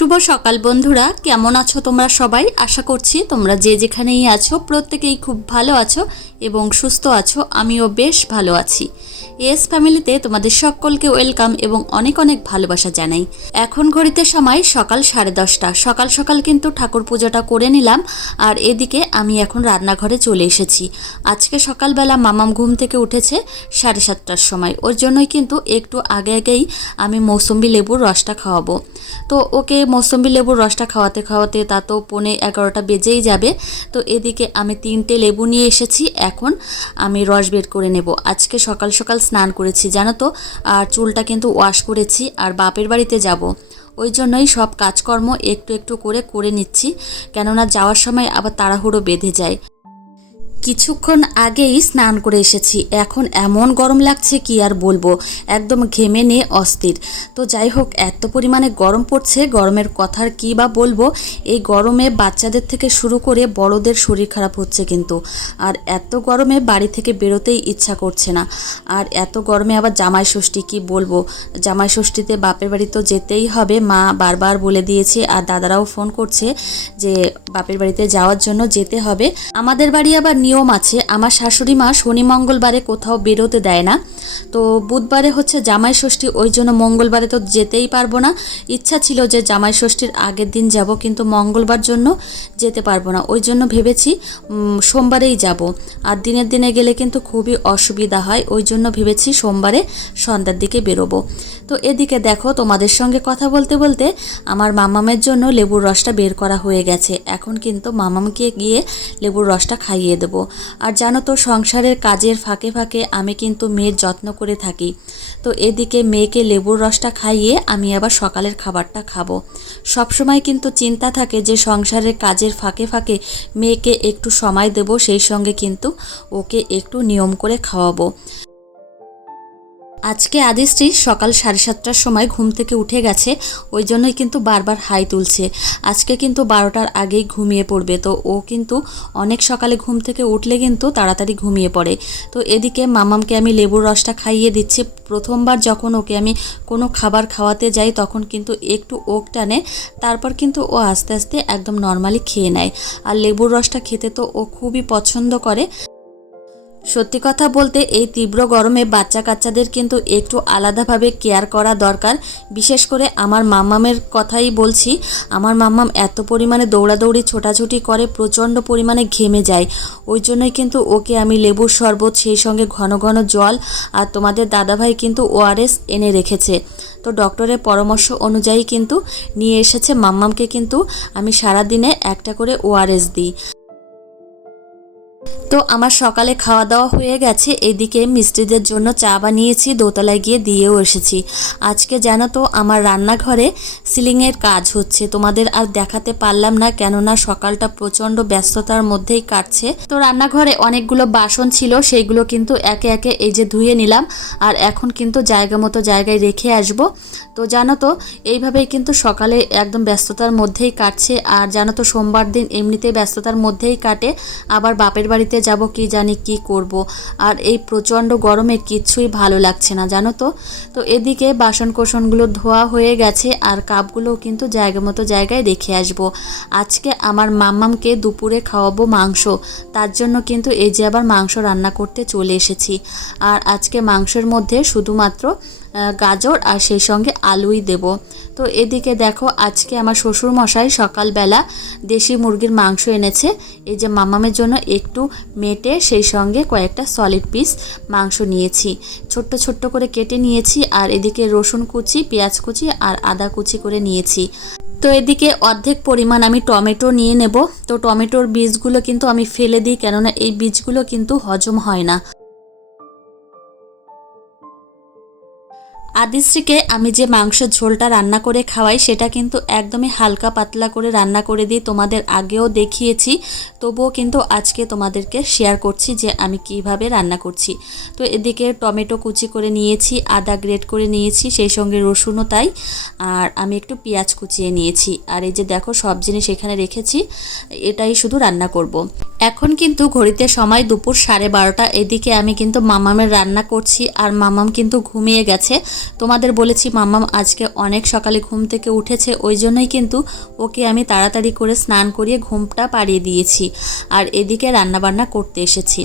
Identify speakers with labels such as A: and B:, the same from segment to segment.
A: শুভ সকাল বন্ধুরা, কেমন আছো তোমরা সবাই? আশা করছি তোমরা যে যেখানেই আছো, প্রত্যেকেই খুব ভালো আছো এবং সুস্থ আছো, আমিও বেশ ভালো আছি। এস ফ্যামিলিতে তোমাদের সকলকে ওয়েলকাম এবং অনেক অনেক ভালোবাসা জানাই। এখন ঘড়িতে সময় সকাল সাড়ে দশটা। সকাল সকাল কিন্তু ঠাকুর পূজাটা করে নিলাম, আর এদিকে আমি এখন রান্নাঘরে চলে এসেছি। আজকে সকালবেলা মামাম ঘুম থেকে উঠেছে সাড়ে সাতটার সময়। ওর জন্যই কিন্তু একটু আগে আগেই আমি মৌসুম্বি লেবুর রসটা খাওয়াবো। তো ওকে মৌসুম্বি লেবুর রসটা খাওয়াতে খাওয়াতে তা তো পনে এগারোটা বেজেই যাবে। তো এদিকে আমি তিনটে লেবু নিয়ে এসেছি, এখন আমি রস বের করে নেব। আজকে সকাল সকাল স্নান করেছি, জানো তো? আর চুলটা কিন্তু ওয়াশ করেছি আর বাপের বাড়িতে যাব। ওই জন্যই সব কাজকর্ম একটু একটু করে করে নিচ্ছি। কেননা যাওয়ার সময় আবার তাড়াহুড়ো বেঁধে যায়। কিছুক্ষণ আগেই স্নান করে এসেছি। এখন এমন গরম লাগছে কি আর বলব। একদম ঘেমে নিয়ে অস্থির। তো যাই হোক, এত পরিমাণে গরম পড়ছে, গরমের কথার কি বা বলব? এই গরমে বাচ্চাদের থেকে শুরু করে বড়দের শরীর খারাপ হচ্ছে কিন্তু। আর এত গরমে বাড়ি থেকে বেরোতেই ইচ্ছা করছে না। আর এত গরমে আবার জামাই ষষ্ঠী কি বলব? জামাই ষষ্ঠীতে বাপের বাড়ি তো যেতেই হবে। মা বারবার বলে দিয়েছে আর দাদারাও ফোন করছে যে, বাপের বাড়িতে যাওয়ার জন্য যেতে হবে। আমাদের বাড়ি আবার নিয়ম আছে। আমার শাশুড়ি মা শনি মঙ্গলবারে কোথাও বেরোতে দেয় না। তো বুধবারে হচ্ছে জামাই ষষ্ঠী, ওই জন্য মঙ্গলবারে তো যেতেই পারব না। ইচ্ছা ছিল যে জামাই ষষ্ঠীর আগের দিন যাব, কিন্তু মঙ্গলবার জন্য যেতে পারব না। ওই জন্য ভেবেছি সোমবারেই যাব। আর দিনের দিনে গেলে কিন্তু খুবই অসুবিধা হয়। ওই জন্য ভেবেছি সোমবারে সন্ধ্যার দিকে বেরোবো। তো এদিকে দেখো, তোমাদের সঙ্গে কথা বলতে বলতে আমার মামামের জন্য লেবুর রসটা বের করা হয়ে গেছে। এখন কিন্তু মামামকে গিয়ে লেবুর রসটা খাইয়ে দেবো। আর জানো তো, সংসারের কাজের ফাঁকে ফাঁকে আমি কিন্তু মেয়ের যত্ন করে থাকি। তো এদিকে মেয়েকে লেবুর রসটা খাইয়ে আমি আবার সকালের খাবারটা খাব। সবসময় কিন্তু চিন্তা থাকে যে, সংসারের কাজের ফাঁকে ফাঁকে মেয়েকে একটু সময় দেব, সেই সঙ্গে কিন্তু ওকে একটু নিয়ম করে খাওয়াবো। আজকে আদিশ্রী সকাল সাড়ে সাতটার সময় ঘুম থেকে উঠে গেছে, ওই জন্যই কিন্তু বারবার হাই তুলছে। আজকে কিন্তু বারোটার আগেই ঘুমিয়ে পড়বে, তো ও কিন্তু অনেক সকালে ঘুম থেকে উঠলে কিন্তু তাড়াতাড়ি ঘুমিয়ে পড়ে। তো এদিকে মামামকে আমি লেবুর রসটা খাইয়ে দিচ্ছি। প্রথমবার যখন ওকে আমি কোনো খাবার খাওয়াতে যাই, তখন কিন্তু একটু ওক টানে, তারপর কিন্তু ও আস্তে আস্তে একদম নর্মালি খেয়ে নেয়। আর লেবুর রসটা খেতে তো ও খুবই পছন্দ করে। সত্যি কথা বলতে এই তীব্র গরমে বাচ্চা কাচ্চাদের কিন্তু একটু আলাদাভাবে কেয়ার করা দরকার। বিশেষ করে আমার মাম্মামের কথাই বলছি, আমার মাম্মাম এত পরিমাণে দৌড়াদৌড়ি, ছোটাছুটি করে, প্রচণ্ড পরিমাণে ঘেমে যায়। ওই জন্যই কিন্তু ওকে আমি লেবুর শরবত, সেই সঙ্গে ঘন ঘন জল আর তোমাদের দাদাভাই কিন্তু ওআরএস এনে রেখেছে। তো ডক্টরের পরামর্শ অনুযায়ী কিন্তু নিয়ে এসেছে মাম্মামকে কিন্তু আমি সারা দিনে একটা করে ওআরএস দিই। তো আমার সকালে খাওয়া দাওয়া হয়ে গেছে। এদিকে মিস্ত্রিদের জন্য চা বানিয়েছি, দোতলায় গিয়ে দিয়েও এসেছি। আজকে জানো তো আমার রান্নাঘরে সিলিংয়ের কাজ হচ্ছে। তোমাদের আর দেখাতে পারলাম না কেননা সকালটা প্রচণ্ড ব্যস্ততার মধ্যেই কাটছে। তো রান্নাঘরে অনেকগুলো বাসন ছিল, সেইগুলো কিন্তু একে একে এই যে ধুয়ে নিলাম আর এখন কিন্তু জায়গা মতো জায়গায় রেখে আসব। তো জানো তো, এইভাবেই কিন্তু সকালে একদম ব্যস্ততার মধ্যেই কাটছে। আর জানো তো, সোমবার দিন এমনিতেই ব্যস্ততার মধ্যেই কাটে। আবার বাপের বাড়িতে যাব কি জানি কি করব। আর এই প্রচণ্ড গরমে কিচ্ছুই ভালো লাগছে না, জানো তো? তো এদিকে বাসন কোসনগুলো ধোয়া হয়ে গেছে আর কাপগুলোও কিন্তু জায়গা মতো জায়গায় রেখে আসব। আজকে আমার মাম্মামকে দুপুরে খাওয়াবো মাংস, তার জন্য কিন্তু এই যে আবার মাংস রান্না করতে চলে এসেছি। আর আজকে মাংসের মধ্যে শুধুমাত্র গাজর আর সেই সঙ্গে আলুই দেব। তো এদিকে দেখো, আজকে আমার শ্বশুর মশাই সকালবেলা দেশি মুরগির মাংস এনেছে। এই যে মামামের জন্য একটু মেটে সেই সঙ্গে কয়েকটা সলিড পিস মাংস নিয়েছি। ছোট্ট ছোট্ট করে কেটে নিয়েছি আর এদিকে রসুন কুচি, পেঁয়াজ কুচি আর আদা কুচি করে নিয়েছি। তো এদিকে অর্ধেক পরিমাণ আমি টমেটো নিয়ে নেব। তো টমেটোর বীজগুলো কিন্তু আমি ফেলে দিই, কেননা এই বীজগুলো কিন্তু হজম হয় না। আদিশ্রীকে আমি যে মাংসের ঝোলটা রান্না করে খাওয়াই, সেটা কিন্তু একদমই হালকা পাতলা করে রান্না করে দিই তোমাদের আগেও দেখিয়েছি। তবুও কিন্তু আজকে তোমাদেরকে শেয়ার করছি যে আমি কীভাবে রান্না করছি। তো এদিকে টমেটো কুচি করে নিয়েছি, আদা গ্রেট করে নিয়েছি, সেই সঙ্গে রসুনও তাই। আর আমি একটু পেঁয়াজ কুচিয়ে নিয়েছি। আর এই যে দেখো সব জিনিস এখানে রেখেছি, এটাই শুধু রান্না করব। এখন কিন্তু ঘড়িতে সময় দুপুর সাড়ে বারোটা। এদিকে আমি কিন্তু মামামের রান্না করছি আর মামাম কিন্তু ঘুমিয়ে গেছে। তোমাদের বলেছি মামাম আজকে অনেক সকালে ঘুম থেকে উঠেছে, ওই জন্যই কিন্তু ওকে আমি তাড়াতাড়ি করে স্নান করিয়ে ঘুমটা পাড়িয়ে দিয়েছি আর এদিকে রান্নাবান্না করতে এসেছি।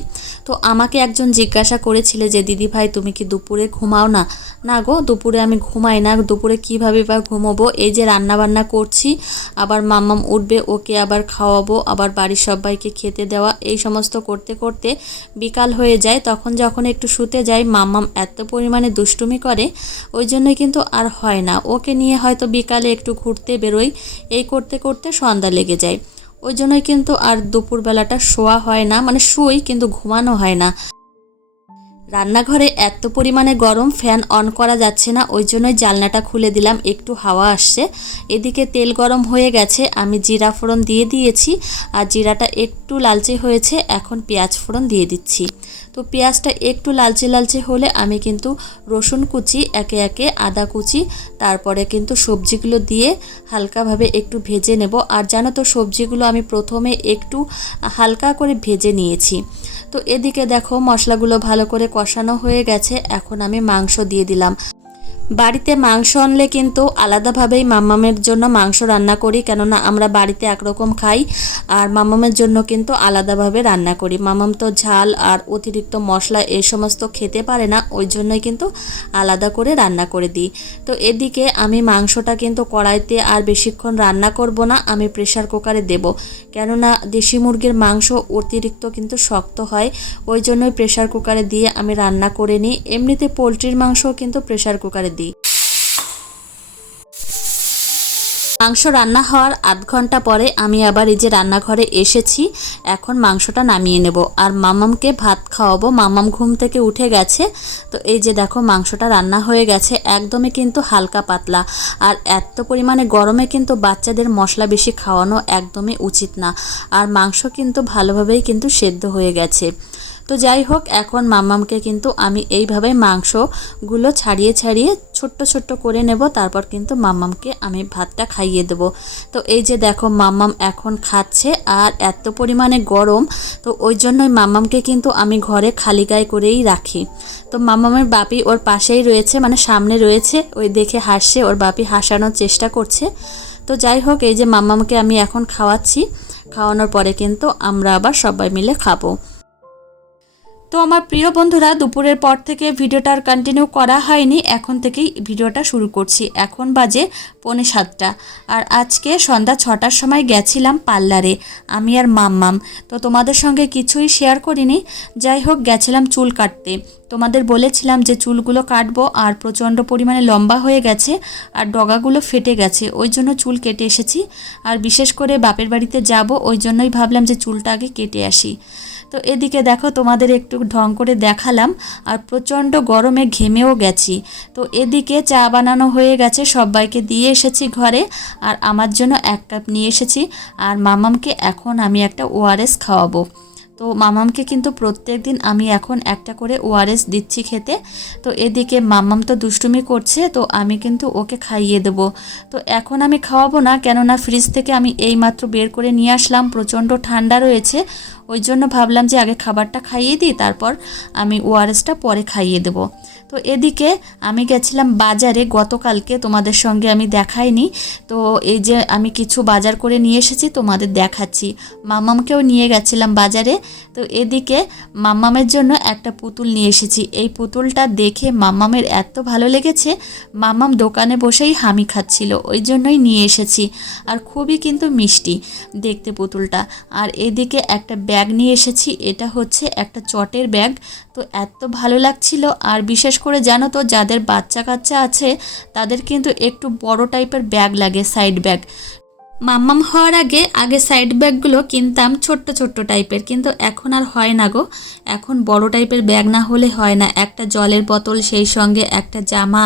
A: তো আমাকে একজন জিজ্ঞাসা করেছিলে যে, দিদি ভাই, তুমি কি দুপুরে ঘুমাও না? না গো, দুপুরে আমি ঘুমাই না। দুপুরে কীভাবে বা ঘুমোবো? এই যে রান্না বান্না করছি, আবার মামাম উঠবে, ওকে আবার খাওয়াবো, আবার বাড়ির সবাইকে খেতে দেওয়া এই সমস্ত করতে করতে বিকাল হয়ে যায়। তখন যখন একটু শুতে যাই, মাম্মাম এত পরিমাণে দুষ্টুমি করে, ওই জন্যই কিন্তু আর হয় না। ওকে নিয়ে হয়তো বিকালে একটু ঘুরতে বেরোই, এই করতে করতে সন্ধ্যা লেগে যায়। ওই জন্যই কিন্তু আর দুপুরবেলাটা শোয়া হয় না মানে শুই কিন্তু ঘুমানো হয় না। রান্নাঘরে এত পরিমাণে গরম ফ্যান অন করা যাচ্ছে না, ওই জন্যই জালনাটা খুলে দিলাম, একটু হাওয়া আসছে। এদিকে তেল গরম হয়ে গেছে, আমি জিরা ফোড়ন দিয়ে দিয়েছি, আর জিরাটা একটু লালচে হয়েছে, এখন পেঁয়াজ ফোড়ন দিয়ে দিচ্ছি। তো পেঁয়াজটা একটু লালচে লালচে হলে আমি কিন্তু রসুন কুচি, একে একে আদা কুচি, তারপরে কিন্তু সবজিগুলো দিয়ে হালকাভাবে একটু ভেজে নেব। আর জানো তো, সবজিগুলো আমি প্রথমে একটু হালকা করে ভেজে নিয়েছি। তো এদিকে দেখো, মশলাগুলো ভালো করে কষানো হয়ে গেছে। এখন আমি মাংস দিয়ে দিলাম। বাড়িতে মাংস আনলে কিন্তু আলাদাভাবেই মাম্মামের জন্য মাংস রান্না করি, কেননা আমরা বাড়িতে একরকম খাই। আর মামামের জন্য কিন্তু আলাদাভাবে রান্না করি। মামাম তো ঝাল আর অতিরিক্ত মশলা এই সমস্ত খেতে পারে না, ওই জন্যই কিন্তু আলাদা করে রান্না করে দিই। তো এদিকে আমি মাংসটা কিন্তু কড়াইতে আর বেশিক্ষণ রান্না করব না, আমি প্রেশার কুকারে দেব। কেননা দেশি মুরগির মাংস অতিরিক্ত কিন্তু শক্ত হয়, ওই জন্যই প্রেশার কুকারে দিয়ে আমি রান্না করে নিই। এমনিতে পোলট্রির মাংসও কিন্তু প্রেশার কুকারে দিই। মাংস রান্না হওয়ার আধ ঘণ্টা পরে আমি আবার এই যে রান্নাঘরে এসেছি, এখন মাংসটা নামিয়ে নেব। আর মামামকে ভাত খাওয়াবো। মামাম ঘুম থেকে উঠে গেছে। তো এই যে দেখো, মাংসটা রান্না হয়ে গেছে। একদমই কিন্তু হালকা পাতলা। আর এত পরিমাণে গরমে কিন্তু বাচ্চাদের মশলা বেশি খাওয়ানো একদমই উচিত না। আর মাংস কিন্তু ভালোভাবেই কিন্তু সেদ্ধ হয়ে গেছে। তো যাই হোক, এখন মাম্মামকে কিন্তু আমি এইভাবে মাংসগুলো ছাড়িয়ে ছাড়িয়ে ছোট্ট ছোট্ট করে নেব। তারপর কিন্তু মাম্মামকে আমি ভাতটা খাইয়ে দেব। তো এই যে দেখো মাম্মাম এখন খাচ্ছে আর এত পরিমাণে গরম, তো ওই জন্যই মাম্মামকে কিন্তু আমি ঘরে খালি গায়ে করেই রাখি। তো মাম্মামের বাপি ওর পাশেই রয়েছে মানে সামনে রয়েছে। ওই দেখে হাসছে, ওর বাপি হাসানোর চেষ্টা করছে। তো যাই হোক, এই যে মাম্মামকে আমি এখন খাওয়াচ্ছি। খাওয়ানোর পরে কিন্তু আমরা আবার সবাই মিলে খাব। তো আমার প্রিয় বন্ধুরা, দুপুরের পর থেকে ভিডিওটা আর কন্টিনিউ করা হয়নি। এখন থেকেই ভিডিওটা শুরু করছি। এখন বাজে পৌনে সাতটা। আর আজকে সন্ধ্যা ছটার সময় গেছিলাম পার্লারে, আমি আর মাম্মাম। তো তোমাদের সঙ্গে কিছুই শেয়ার করিনি। যাই হোক, গেছিলাম চুল কাটতে। তোমাদের বলেছিলাম যে চুলগুলো কাটবো আর প্রচণ্ড পরিমাণে লম্বা হয়ে গেছে আর ডগাগুলো ফেটে গেছে, ওই জন্য চুল কেটে এসেছি। আর বিশেষ করে বাপের বাড়িতে যাব, ওই জন্যই ভাবলাম যে চুলটা আগে কেটে আসি। তো এদিকে দেখো তোমাদের একটু ঢং করে দেখালাম, আর প্রচণ্ড গরমে ঘেমেও গেছি। তো এদিকে চা বানানো হয়ে গেছে, সবাইকে দিয়ে এসেছি ঘরে, আর আমার জন্য এক কাপ নিয়ে এসেছি, আর মামামকে এখন আমি একটা ওআরএস খাওয়াবো। তো মামামকে কিন্তু প্রত্যেক দিন আমি এখন একটা করে ওআরএস দিচ্ছি খেতে। তো এদিকে মামাম তো দুষ্টুমি করছে, তো আমি কিন্তু ওকে খাইয়ে দেব। তো এখন আমি খাওয়াবো না, কেননা ফ্রিজ থেকে আমি এই মাত্র বের করে নিয়ে আসলাম, প্রচণ্ড ঠান্ডা রয়েছে। ওই জন্য ভাবলাম যে আগে খাবারটা খাইয়ে দিই, তারপর আমি ওআরএসটা পরে খাইয়ে দেবো। তো এদিকে আমি গেছিলাম বাজারে, গতকালকে তোমাদের সঙ্গে আমি দেখাইনি। তো এই যে আমি কিছু বাজার করে নিয়ে এসেছি, তোমাদের দেখাচ্ছি। মামামকেও নিয়ে গেছিলাম বাজারে। তো এদিকে মাম্মামের জন্য একটা পুতুল নিয়ে এসেছি। এই পুতুলটা দেখে মাম্মামের এত ভালো লেগেছে মাম্মাম দোকানে বসেই হামি খাচ্ছিল। ওই জন্যই নিয়ে এসেছি। আর খুবই কিন্তু মিষ্টি দেখতে পুতুলটা। আর এদিকে একটা ব্যাগ নিয়ে এসেছি। এটা হচ্ছে একটা চটের ব্যাগ। তো এত ভালো লাগছিল। আর বিশেষ করে জানো তো, যাদের বাচ্চা কাচ্চা আছে, তাদের কিন্তু একটু বড় টাইপের ব্যাগ লাগে সাইড ব্যাগ মাম্মাম হওয়ার আগে আগে সাইড ব্যাগগুলো কিনতাম ছোট্ট ছোট্ট টাইপের কিন্তু এখন আর হয় না গো। এখন বড় টাইপের ব্যাগ না হলে হয় না। একটা জলের বোতল, সেই সঙ্গে একটা জামা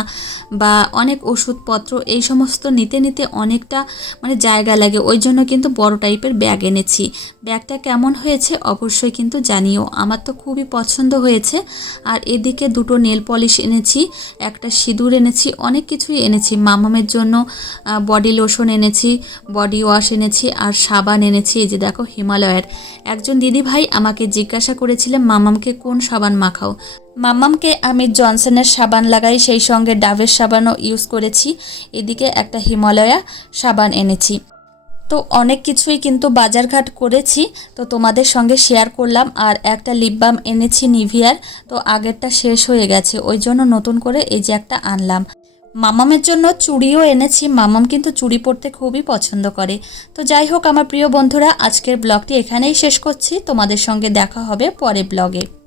A: বা অনেক ওষুধপত্র, এই সমস্ত নিতে নিতে অনেকটা মানে জায়গা লাগে। ওই জন্য কিন্তু বড় টাইপের ব্যাগ এনেছি। ব্যাগটা কেমন হয়েছে অবশ্যই কিন্তু জানিও। আমার তো খুবই পছন্দ হয়েছে। আর এদিকে দুটো নেল পলিশ এনেছি, একটা সিঁদুর এনেছি, অনেক কিছুই এনেছি। মামামের জন্য বডি লোশন এনেছি বডি বডি ওয়াশ এনেছি আর সাবান এনেছি, এই যে দেখো হিমালয়ের। একজন দিদি ভাই আমাকে জিজ্ঞাসা করেছিলেন, মামামকে কোন সাবান মাখাও? মামামকে আমি জনসনের সাবান লাগাই, সেই সঙ্গে ডাভের সাবানও ইউজ করেছি। এদিকে একটা হিমালয়া সাবান এনেছি। তো অনেক কিছুই কিন্তু বাজারঘাট করেছি, তো তোমাদের সঙ্গে শেয়ার করলাম। আর একটা লিপ বাম এনেছি নিভিয়ার, তো আগেরটা শেষ হয়ে গেছে, ওই জন্য নতুন করে এই যে একটা আনলাম। মামামের জন্য চুড়িও এনেছি। মামাম কিন্তু চুড়ি পরতে খুবই পছন্দ করে। তো যাই হোক, আমার প্রিয় বন্ধুরা, আজকের ব্লগটি এখানেই শেষ করছি। তোমাদের সঙ্গে দেখা হবে পরে ব্লগে।